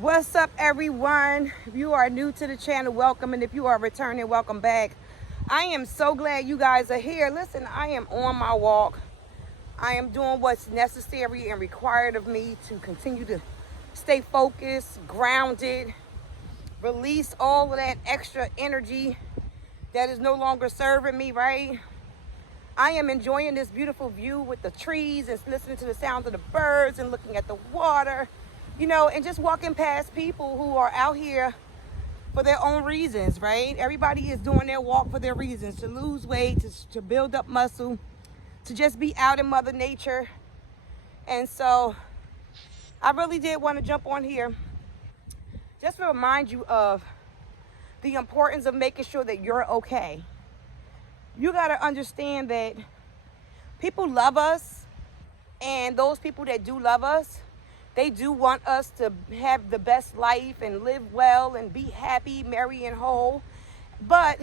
What's up, everyone? If you are new to the channel, welcome, and if you are returning, welcome back. I am so glad you guys are here. Listen, I am on my walk. I am doing what's necessary and required of me to continue to stay focused, grounded, release all of that extra energy that is no longer serving me, right? I am enjoying this beautiful view with the trees and listening to the sounds of the birds and looking at the water, and just walking past people who are out here for their own reasons, right? Everybody is doing their walk for their reasons, to lose weight, to build up muscle, to just be out in Mother Nature. And so I really did want to jump on here just to remind you of the importance of making sure that you're okay. You got to understand that people love us, and those people that do love us, they do want us to have the best life and live well and be happy, merry, and whole. But,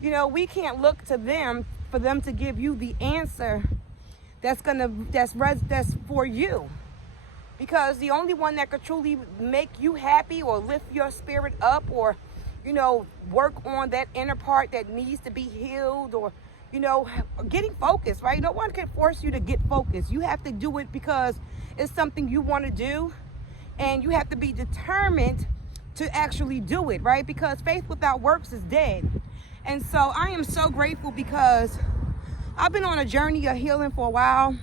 we can't look to them for them to give you the answer that's for you. Because the only one that could truly make you happy or lift your spirit up or, work on that inner part that needs to be healed or, getting focused, right? No one can force you to get focused. You have to do it because it's something you want to do, and you have to be determined to actually do it, right? Because faith without works is dead. And so I am so grateful because I've been on a journey of healing for a while.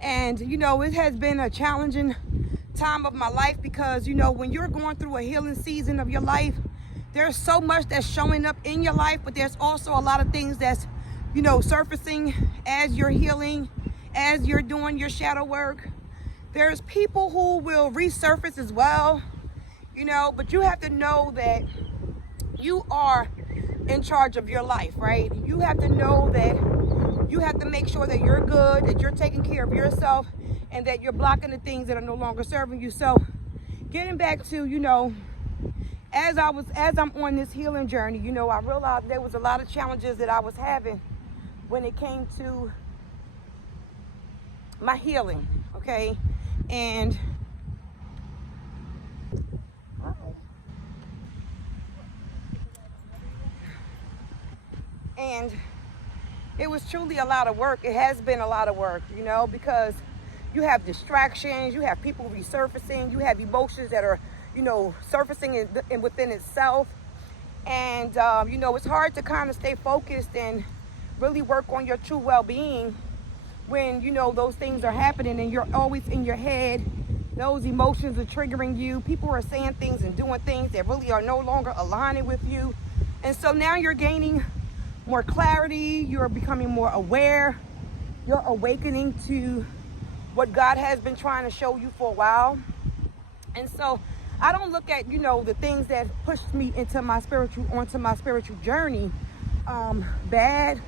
And, it has been a challenging time of my life because, when you're going through a healing season of your life, there's so much that's showing up in your life, but there's also a lot of things that's, surfacing as you're healing, as you're doing your shadow work. There's people who will resurface as well, but you have to know that you are in charge of your life, right? You have to know that you have to make sure that you're good, that you're taking care of yourself, and that you're blocking the things that are no longer serving you. So getting back to, as I'm on this healing journey, I realized there was a lot of challenges that I was having when it came to my healing, okay? And it was truly a lot of work. It has been a lot of work, because you have distractions, you have people resurfacing, you have emotions that are, surfacing in within itself. And, it's hard to kind of stay focused and really work on your true well-being when, those things are happening and you're always in your head. Those emotions are triggering you. People are saying things and doing things that really are no longer aligning with you. And so now you're gaining more clarity. You're becoming more aware. You're awakening to what God has been trying to show you for a while. And so I don't look at, the things that pushed me onto my spiritual journey bad,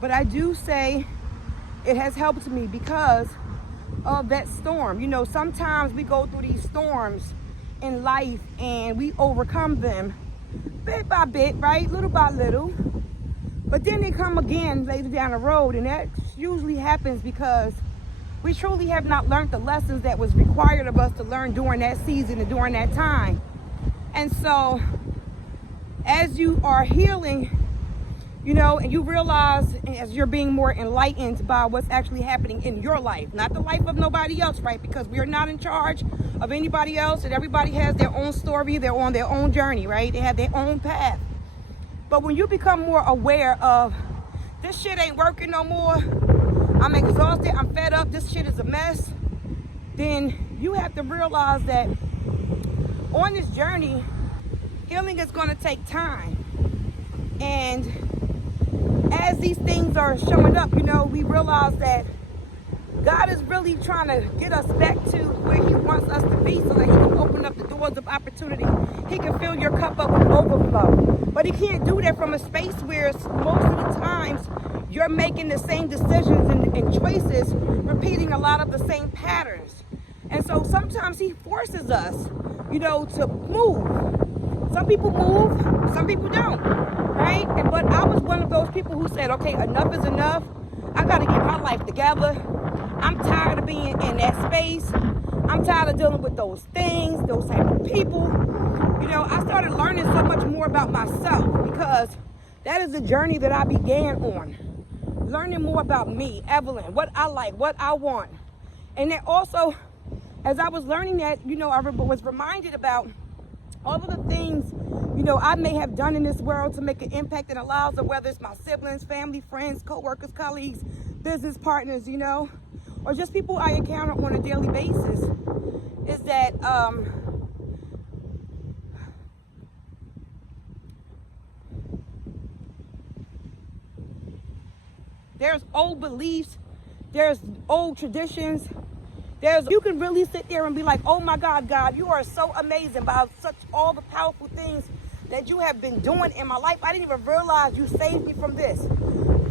but I do say it has helped me because of that storm. Sometimes we go through these storms in life and we overcome them bit by bit, right? Little by little. But then they come again later down the road, and that usually happens because we truly have not learned the lessons that was required of us to learn during that season and during that time. And so as you are healing, and you realize as you're being more enlightened by what's actually happening in your life, not the life of nobody else, right? Because we are not in charge of anybody else, and everybody has their own story. They're on their own journey, right? They have their own path. But when you become more aware of this shit ain't working no more, I'm exhausted, I'm fed up, this shit is a mess, then you have to realize that on this journey, healing is going to take time. And as these things are showing up, we realize that God is really trying to get us back to where he wants us to be so that he can open up the doors of opportunity. He can fill your cup up with overflow. But he can't do that from a space where most of the times you're making the same decisions and choices, repeating a lot of the same patterns. And so sometimes he forces us, to move. Some people move, some people don't, right? But I was one of those people who said, okay, enough is enough. I got to get my life together. I'm tired of being in that space. I'm tired of dealing with those things, those type of people. You know, I started learning so much more about myself because that is the journey that I began on. Learning more about me, Evelyn, what I like, what I want. And then also, as I was learning that, you know, I was reminded about all of the things, you know, I may have done in this world to make an impact in the lives of whether it's my siblings, family, friends, co-workers, colleagues, business partners, you know, or just people I encounter on a daily basis, is that there's old beliefs, there's old traditions, you can really sit there and be like, oh my God, God, you are so amazing by such all the powerful things that you have been doing in my life. I didn't even realize you saved me from this.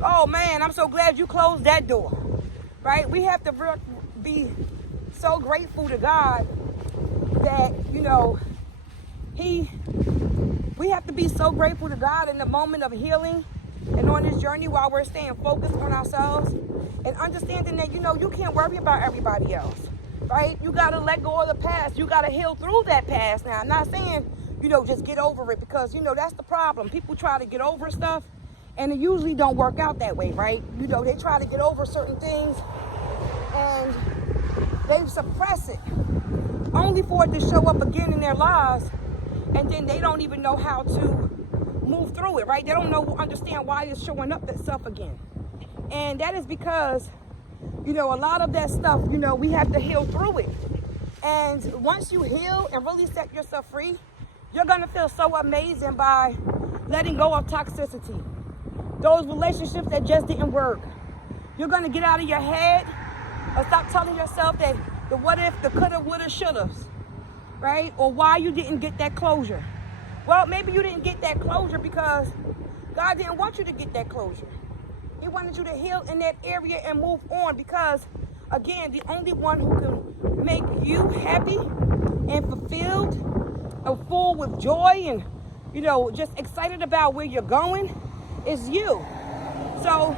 Oh man, I'm so glad you closed that door, right? We have to be so grateful to God that, you know, we have to be so grateful to God in the moment of healing and on this journey while we're staying focused on ourselves and understanding that, you know, you can't worry about everybody else, right? You got to let go of the past. You got to heal through that past. Now, I'm not saying, you know, just get over it, because, you know, that's the problem. People try to get over stuff and it usually don't work out that way, right? You know, they try to get over certain things and they suppress it only for it to show up again in their lives, and then they don't even know how to move through it, right? They don't understand why it's showing up itself again. And that is because, you know, a lot of that stuff, you know, we have to heal through it. And once you heal and really set yourself free, you're going to feel so amazing by letting go of toxicity, those relationships that just didn't work. You're going to get out of your head and stop telling yourself that the what if, the coulda, woulda, shouldas, right? Or why you didn't get that closure. Well, maybe you didn't get that closure because God didn't want you to get that closure. He wanted you to heal in that area and move on, because, again, the only one who can make you happy and fulfilled and full with joy and, you know, just excited about where you're going is you. So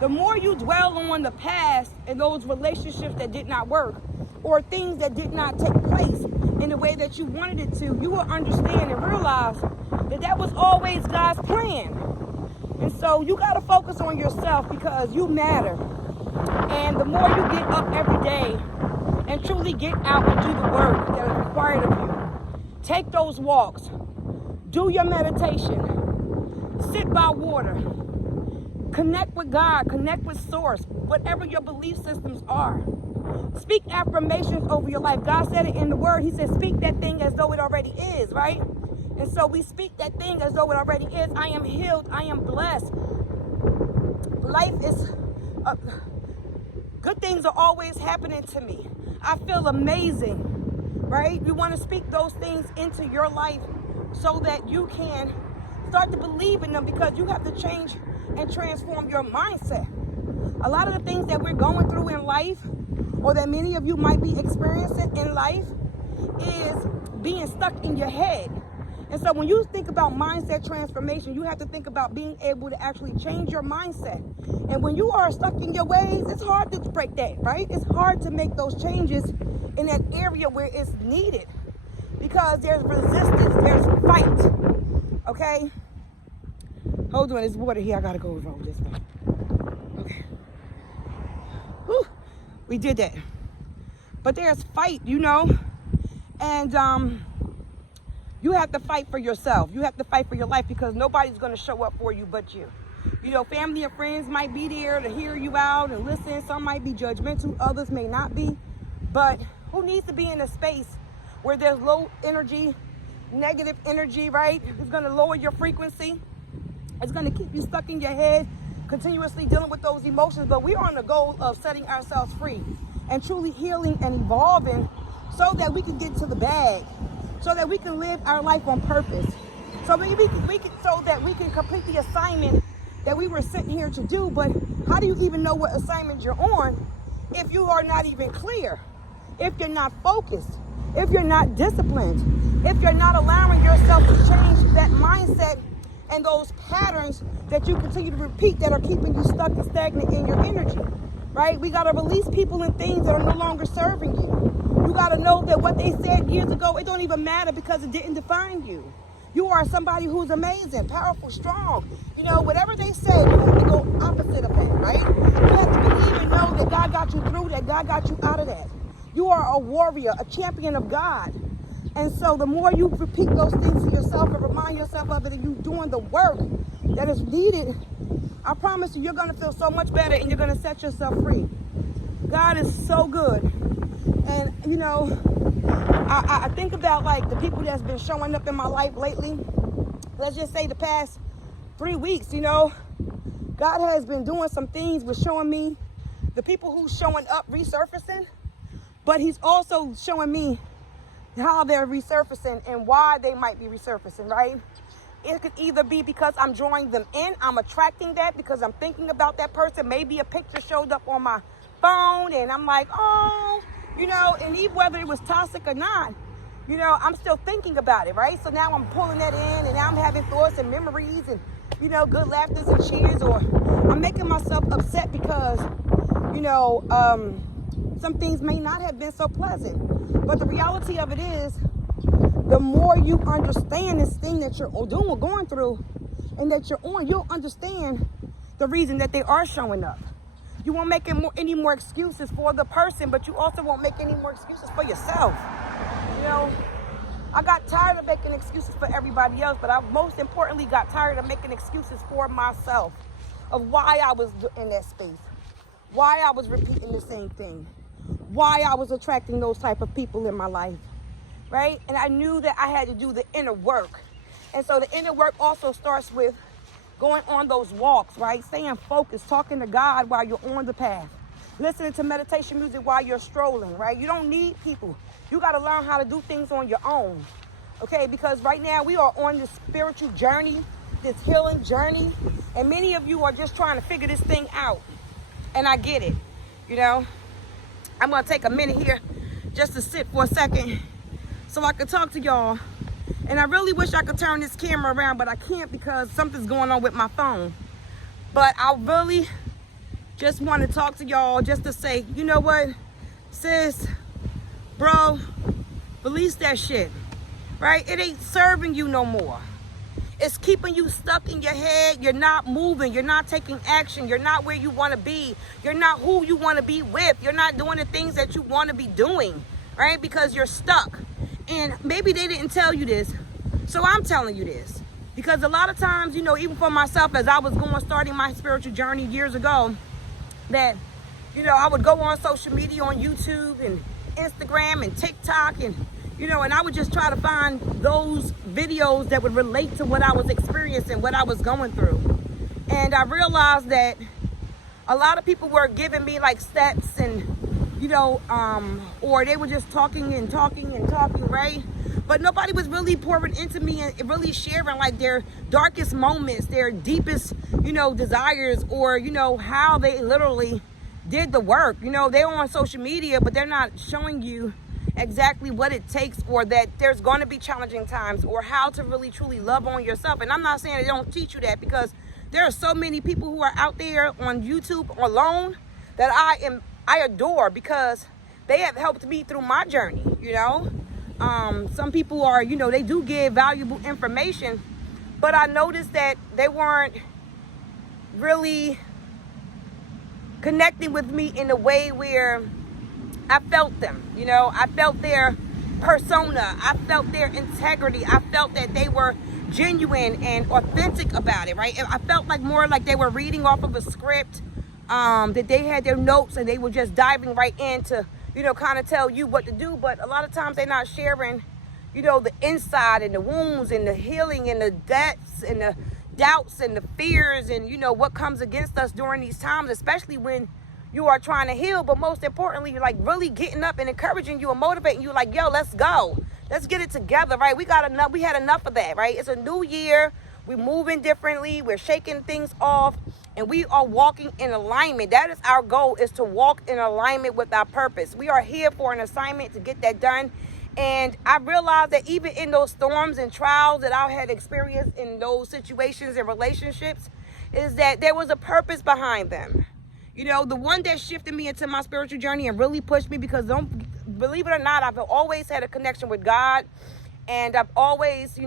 the more you dwell on the past and those relationships that did not work or things that did not take place in the way that you wanted it to, you will understand and realize that that was always God's plan. And so you got to focus on yourself, because you matter. And the more you get up every day and truly get out and do the work that is required of you, take those walks, do your meditation, sit by water, connect with God, connect with Source, whatever your belief systems are. Speak affirmations over your life. God said it in the Word. He said, speak that thing as though it already is, right? And so we speak that thing as though it already is. I am healed. I am blessed. Life is, good things are always happening to me. I feel amazing, right? You want to speak those things into your life so that you can start to believe in them, because you have to change and transform your mindset. A lot of the things that we're going through in life, or that many of you might be experiencing in life, is being stuck in your head. And so when you think about mindset transformation, you have to think about being able to actually change your mindset. And when you are stuck in your ways, it's hard to break that, right? It's hard to make those changes in that area where it's needed, because there's resistance, there's fight, okay? Hold on, there's water here. I gotta go over this way. Okay. Whew. We did that. But there's fight, you know? And you have to fight for yourself. You have to fight for your life, because nobody's going to show up for you but you. You know, family and friends might be there to hear you out and listen. Some might be judgmental, others may not be. But who needs to be in a space where there's low energy, negative energy, right? It's going to lower your frequency. It's going to keep you stuck in your head, continuously dealing with those emotions. But we are on the goal of setting ourselves free and truly healing and evolving so that we can get to the bag, so that we can live our life on purpose, so that we can complete the assignment that we were sent here to do. But how do you even know what assignment you're on if you are not even clear, if you're not focused, if you're not disciplined, if you're not allowing yourself to change that mindset and those patterns that you continue to repeat that are keeping you stuck and stagnant in your energy, right? We got to release people and things that are no longer serving you. You got to know that what they said years ago, it don't even matter because it didn't define you. You are somebody who's amazing, powerful, strong. You know, whatever they say, you have to go opposite of that, right? You have to believe and know that God got you through that, God got you out of that. You are a warrior, a champion of God. And so the more you repeat those things to yourself and remind yourself of it and you doing the work that is needed, I promise you, you're going to feel so much better and you're going to set yourself free. God is so good. And, you know, I think about like the people that's been showing up in my life lately. Let's just say the past 3 weeks, you know, God has been doing some things with showing me the people who's showing up resurfacing, but he's also showing me how they're resurfacing and why they might be resurfacing, right? It could either be because I'm drawing them in, I'm attracting that because I'm thinking about that person. Maybe a picture showed up on my phone and I'm like, oh, you know, and even whether it was toxic or not, you know, I'm still thinking about it, right? So now I'm pulling that in and now I'm having thoughts and memories and, you know, good laughters and cheers, or I'm making myself upset because, you know, some things may not have been so pleasant. But the reality of it is, the more you understand this thing that you're doing, going through, and that you're on, you'll understand the reason that they are showing up. You won't make any more excuses for the person, but you also won't make any more excuses for yourself. You know, I got tired of making excuses for everybody else, but I most importantly got tired of making excuses for myself of why I was in that space, why I was repeating the same thing, why I was attracting those type of people in my life, right? And I knew that I had to do the inner work. And so the inner work also starts with going on those walks, right? Staying focused, talking to God while you're on the path, listening to meditation music while you're strolling, right? You don't need people. You got to learn how to do things on your own, okay? Because right now we are on this spiritual journey, this healing journey, and many of you are just trying to figure this thing out. And I get it, you know? I'm going to take a minute here just to sit for a second so I could talk to y'all. And I really wish I could turn this camera around, but I can't because something's going on with my phone. But I really just want to talk to y'all just to say, you know what, sis, bro, release that shit, right? It ain't serving you no more. It's keeping you stuck in your head. You're not moving. You're not taking action. You're not where you want to be. You're not who you want to be with. You're not doing the things that you want to be doing, right? Because you're stuck. And maybe they didn't tell you this, so I'm telling you this. Because a lot of times, you know, even for myself, as I was starting my spiritual journey years ago, that, you know, I would go on social media, on YouTube and Instagram and TikTok, and you know, and I would just try to find those videos that would relate to what I was experiencing, what I was going through. And I realized that a lot of people were giving me like steps and, you know, or they were just talking, right? But nobody was really pouring into me and really sharing like their darkest moments, their deepest, you know, desires, or, you know, how they literally did the work. You know, they're on social media, but they're not showing you exactly what it takes, or that there's going to be challenging times, or how to really truly love on yourself. And I'm not saying they don't teach you that, because there are so many people who are out there on YouTube alone that I adore, because they have helped me through my journey, you know. Some people are, you know, they do give valuable information, but I noticed that they weren't really connecting with me in a way where I felt them, you know. I felt their persona. I felt their integrity. I felt that they were genuine and authentic about it, right? I felt like more like they were reading off of a script, that they had their notes and they were just diving right into, you know, kind of tell you what to do. But a lot of times they're not sharing, you know, the inside and the wounds and the healing and the depths and the doubts and the fears and, you know, what comes against us during these times, especially when you are trying to heal. But most importantly, you're like really getting up and encouraging you and motivating you, like, yo, let's go. Let's get it together, right? We had enough of that, right? It's a new year. We're moving differently. We're shaking things off, and we are walking in alignment. That is our goal, is to walk in alignment with our purpose. We are here for an assignment to get that done. And I realized that even in those storms and trials that I had experienced in those situations and relationships, is that there was a purpose behind them. You know, the one that shifted me into my spiritual journey and really pushed me, because believe it or not, I've always had a connection with God, and I've always,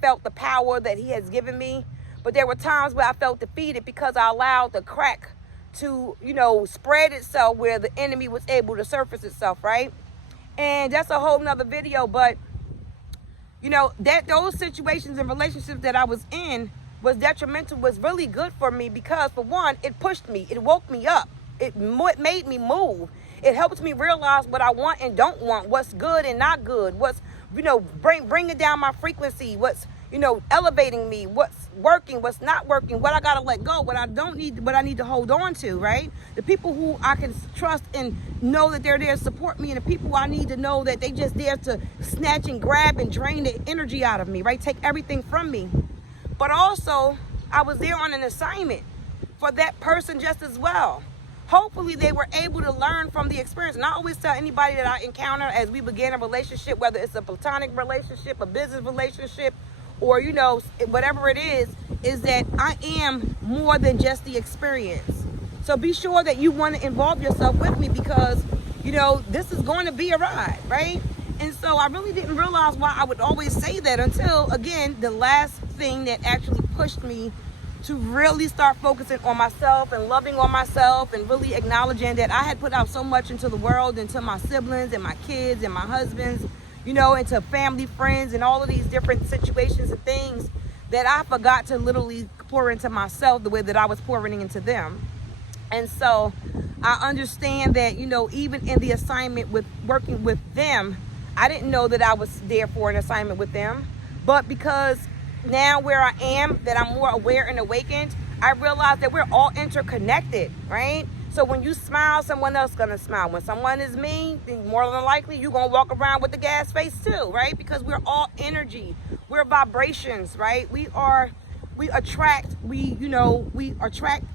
felt the power that he has given me. But there were times where I felt defeated because I allowed the crack to, spread itself where the enemy was able to surface itself, right? And that's a whole nother video. But, those situations and relationships that I was in was detrimental, was really good for me because, for one, it pushed me. It woke me up. It made me move. It helps me realize what I want and don't want, what's good and not good, what's, bringing down my frequency, what's, elevating me, what's working, what's not working, what I got to let go, what I don't need, what I need to hold on to, right? The people who I can trust and know that they're there to support me, and the people I need to know that they just there to snatch and grab and drain the energy out of me, right? Take everything from me. But also, I was there on an assignment for that person just as well. Hopefully they were able to learn from the experience. And I always tell anybody that I encounter as we begin a relationship, whether it's a platonic relationship, a business relationship, or, whatever it is that I am more than just the experience. So be sure that you want to involve yourself with me because, this is going to be a ride, right? And so I really didn't realize why I would always say that until, again, the last thing that actually pushed me to really start focusing on myself and loving on myself and really acknowledging that I had put out so much into the world, into my siblings and my kids and my husbands, into family, friends, and all of these different situations and things that I forgot to literally pour into myself the way that I was pouring into them. And so I understand that, even in the assignment with working with them, I didn't know that I was there for an assignment with them, but because now where I am, that I'm more aware and awakened, I realize that we're all interconnected, right? So when you smile, someone else is going to smile. When someone is mean, then more than likely you're going to walk around with the gas face too, right? Because we're all energy. We're vibrations, right? We attract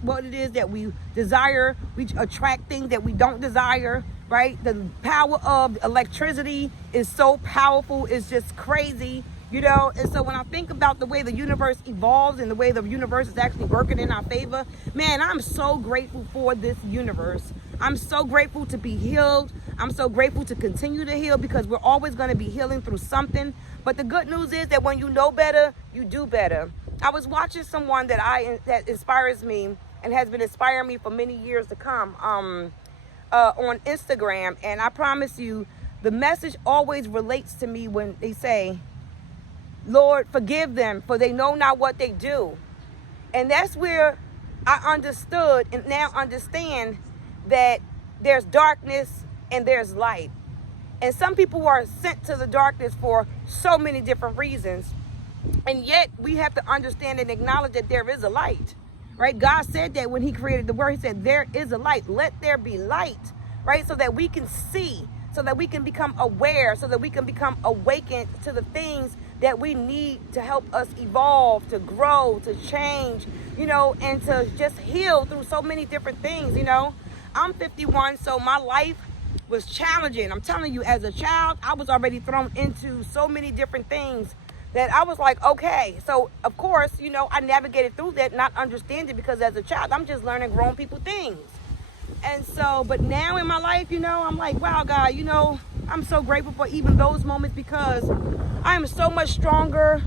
what it is that we desire. We attract things that we don't desire, right? The power of electricity is so powerful. It's just crazy. And so when I think about the way the universe evolves and the way the universe is actually working in our favor, man, I'm so grateful for this universe. I'm so grateful to be healed. I'm so grateful to continue to heal because we're always going to be healing through something. But the good news is that when you know better, you do better. I was watching someone that inspires me and has been inspiring me for many years to come on Instagram. And I promise you, the message always relates to me when they say, Lord, forgive them, for they know not what they do. And that's where I understood and now understand that there's darkness and there's light. And some people are sent to the darkness for so many different reasons. And yet we have to understand and acknowledge that there is a light, right? God said that when he created the world, he said, there is a light. Let there be light, right? So that we can see, so that we can become aware, so that we can become awakened to the things that we need to help us evolve, to grow, to change, and to just heal through so many different things, I'm 51, so my life was challenging. I'm telling you, as a child, I was already thrown into so many different things that I was like, okay. So, of course, I navigated through that, not understanding, because as a child, I'm just learning grown people things. And so, but now in my life, I'm like, wow, God, I'm so grateful for even those moments because I am so much stronger,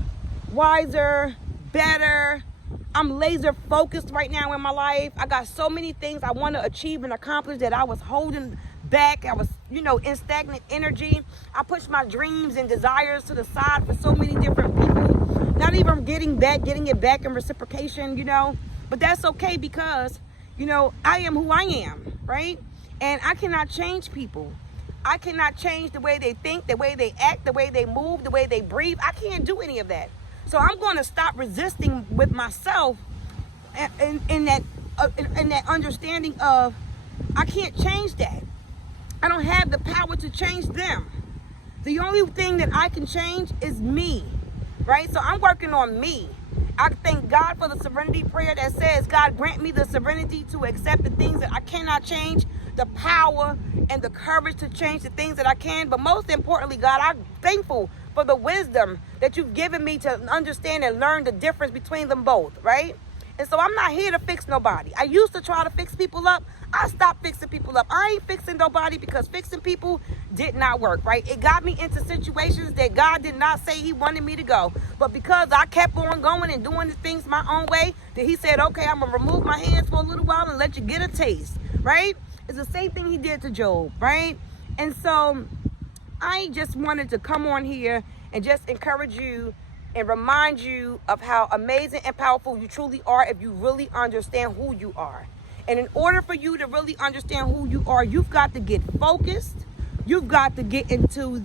wiser, better. I'm laser focused right now in my life. I got so many things I want to achieve and accomplish that I was holding back. I was, in stagnant energy. I pushed my dreams and desires to the side for so many different people. Not even getting it back in reciprocation, But that's okay because, I am who I am, right? And I cannot change people. I cannot change the way they think, the way they act, the way they move, the way they breathe. I can't do any of that. So I'm going to stop resisting with myself in that understanding of I can't change that. I don't have the power to change them. The only thing that I can change is me, right? So I'm working on me. I thank God for the serenity prayer that says, God, grant me the serenity to accept the things that I cannot change, the power and the courage to change the things that I can. But most importantly, God, I'm thankful for the wisdom that you've given me to understand and learn the difference between them both, right? And so I'm not here to fix nobody. I used to try to fix people up. I stopped fixing people up. I ain't fixing nobody, because fixing people did not work, right? It got me into situations that God did not say he wanted me to go. But because I kept on going and doing the things my own way, that he said, okay, I'm going to remove my hands for a little while and let you get a taste, right? It's the same thing he did to Job, right? And so I just wanted to come on here and just encourage you and remind you of how amazing and powerful you truly are if you really understand who you are. And in order for you to really understand who you are, you've got to get focused. You've got to get into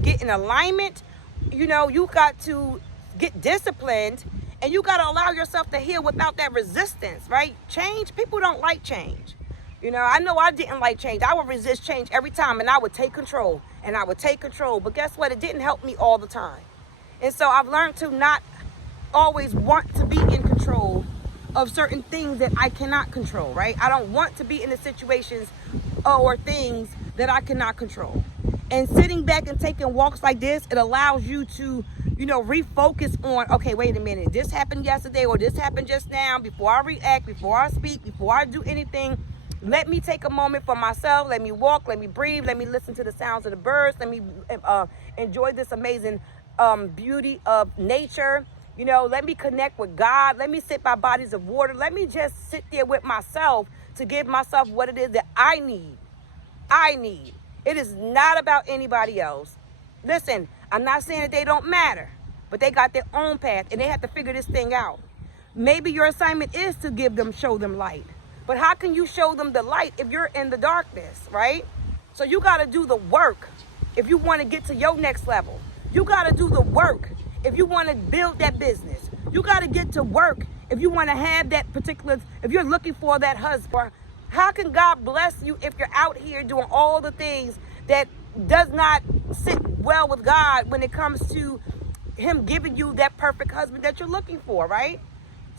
get in alignment. You know, you got to get disciplined, and you got to allow yourself to heal without that resistance, right? Change, people don't like change. You know I didn't like change. I would resist change every time, and I would take control, and I would take control. But guess what? It didn't help me all the time. And so I've learned to not always want to be in control of certain things that I cannot control, right? I don't want to be in the situations or things that I cannot control. And sitting back and taking walks like this, it allows you to, refocus on, okay, wait a minute, this happened yesterday, or this happened just now. Before I react, before I speak, before I do anything, let me take a moment for myself. Let me walk, let me breathe, let me listen to the sounds of the birds. Let me enjoy this amazing beauty of nature. Let me connect with God. Let me sit by bodies of water. Let me just sit there with myself to give myself what it is that I need. It is not about anybody else. Listen, I'm not saying that they don't matter, but they got their own path, and they have to figure this thing out. Maybe your assignment is to show them light. But how can you show them the light if you're in the darkness, right? So you got to do the work if you want to get to your next level. You got to do the work if you want to build that business. You got to get to work if you want to have that particular, if you're looking for that husband. How can God bless you if you're out here doing all the things that does not sit well with God when it comes to him giving you that perfect husband that you're looking for, right?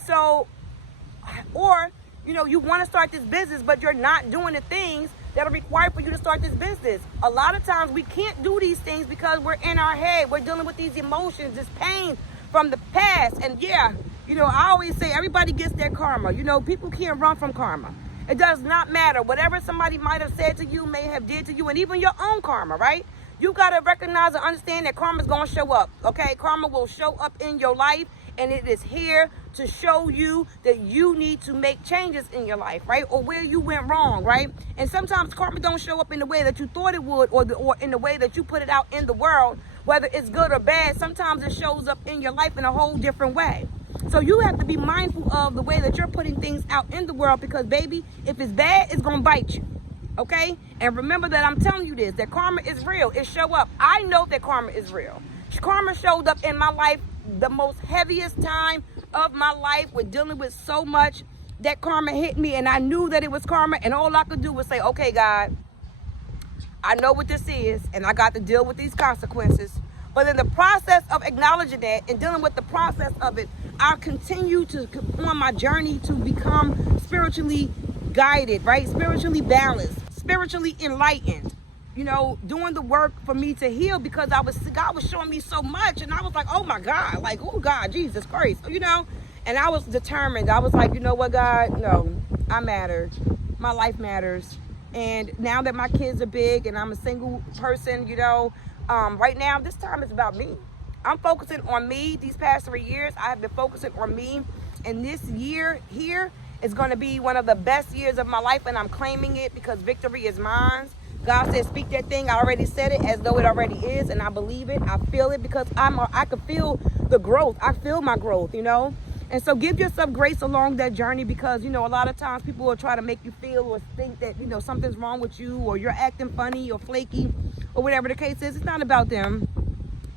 So, or, you want to start this business, but you're not doing the things that are required for you to start this business. A lot of times we can't do these things because we're in our head. We're dealing with these emotions, this pain from the past. And yeah, I always say everybody gets their karma. People can't run from karma. It does not matter. Whatever somebody might have said to you, may have did to you, and even your own karma, right? You got to recognize and understand that karma is going to show up, okay? Karma will show up in your life, and it is here to show you that you need to make changes in your life, right? Or where you went wrong, right? And sometimes karma don't show up in the way that you thought it would, or in the way that you put it out in the world, whether it's good or bad. Sometimes it shows up in your life in a whole different way. So you have to be mindful of the way that you're putting things out in the world, because baby, if it's bad, it's going to bite you. Okay? And remember that I'm telling you this, that karma is real. It show up. I know that karma is real. Karma showed up in my life the most heaviest time of my life, with dealing with so much that karma hit me, and I knew that it was karma, and all I could do was say, okay, God, I know what this is, and I got to deal with these consequences. But in the process of acknowledging that and dealing with the process of it, I continue on my journey to become spiritually guided, right? Spiritually balanced, spiritually enlightened, doing the work for me to heal, because God was showing me so much, and I was like, oh my God, like, oh God, Jesus Christ, and I was determined. I was like, you know what, God, no, I matter. My life matters. And now that my kids are big and I'm a single person, right now, this time is about me. I'm focusing on me. These past 3 years, I have been focusing on me. And this year here is going to be one of the best years of my life, and I'm claiming it because victory is mine. God said, speak that thing. I already said it as though it already is, and I believe it. I feel it because I could feel the growth. I feel my growth, And so give yourself grace along that journey, because, a lot of times people will try to make you feel or think that, something's wrong with you, or you're acting funny or flaky, or whatever the case is. It's not about them.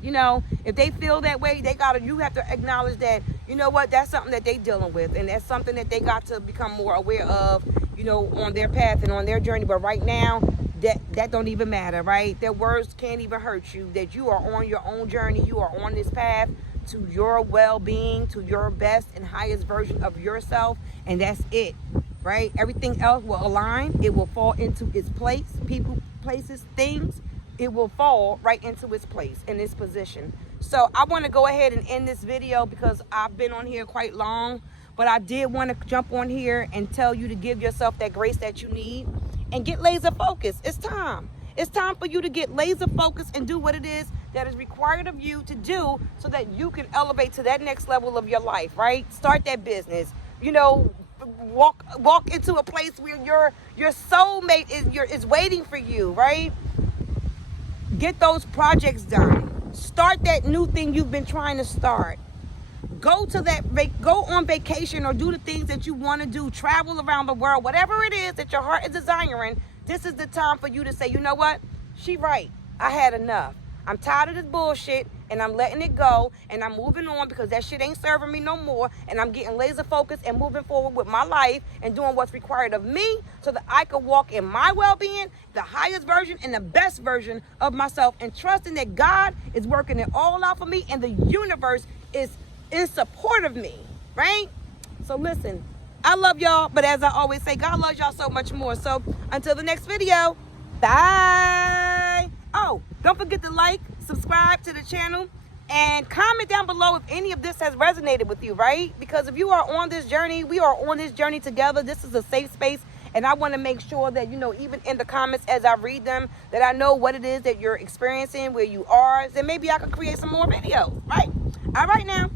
If they feel that way, you have to acknowledge that, that's something that they dealing with, and that's something that they got to become more aware of, on their path and on their journey. But right now, that don't even matter, right? Their words can't even hurt you, that you are on your own journey. You are on this path to your well-being, to your best and highest version of yourself, and that's it, right? Everything else will align. It will fall into its place. People, places, things, it will fall right into its place, in its position. So I want to go ahead and end this video because I've been on here quite long, But I did want to jump on here and tell you to give yourself that grace that you need and get laser focused. It's time. It's time for you to get laser focused and do what it is that is required of you to do so that you can elevate to that next level of your life, right? Start that business. You know, walk into a place where your soulmate is waiting for you, right? Get those projects done. Start that new thing you've been trying to start. Go on vacation or do the things that you want to do. Travel around the world. Whatever it is that your heart is desiring, this is the time for you to say, you know what? She right. I had enough. I'm tired of this bullshit and I'm letting it go and I'm moving on because that shit ain't serving me no more, and I'm getting laser focused and moving forward with my life and doing what's required of me so that I can walk in my well-being, the highest version and the best version of myself, and trusting that God is working it all out for me and the universe is in support of me, right? So listen, I love y'all, but as I always say, God loves y'all so much more. So until the next video, bye. Oh, don't forget to like, subscribe to the channel, and comment down below if any of this has resonated with you, right? Because if you are on this journey, we are on this journey together. This is a safe space, and I want to make sure that, you know, even in the comments as I read them, that I know what it is that you're experiencing, where you are, then maybe I can create some more videos, right? All right now.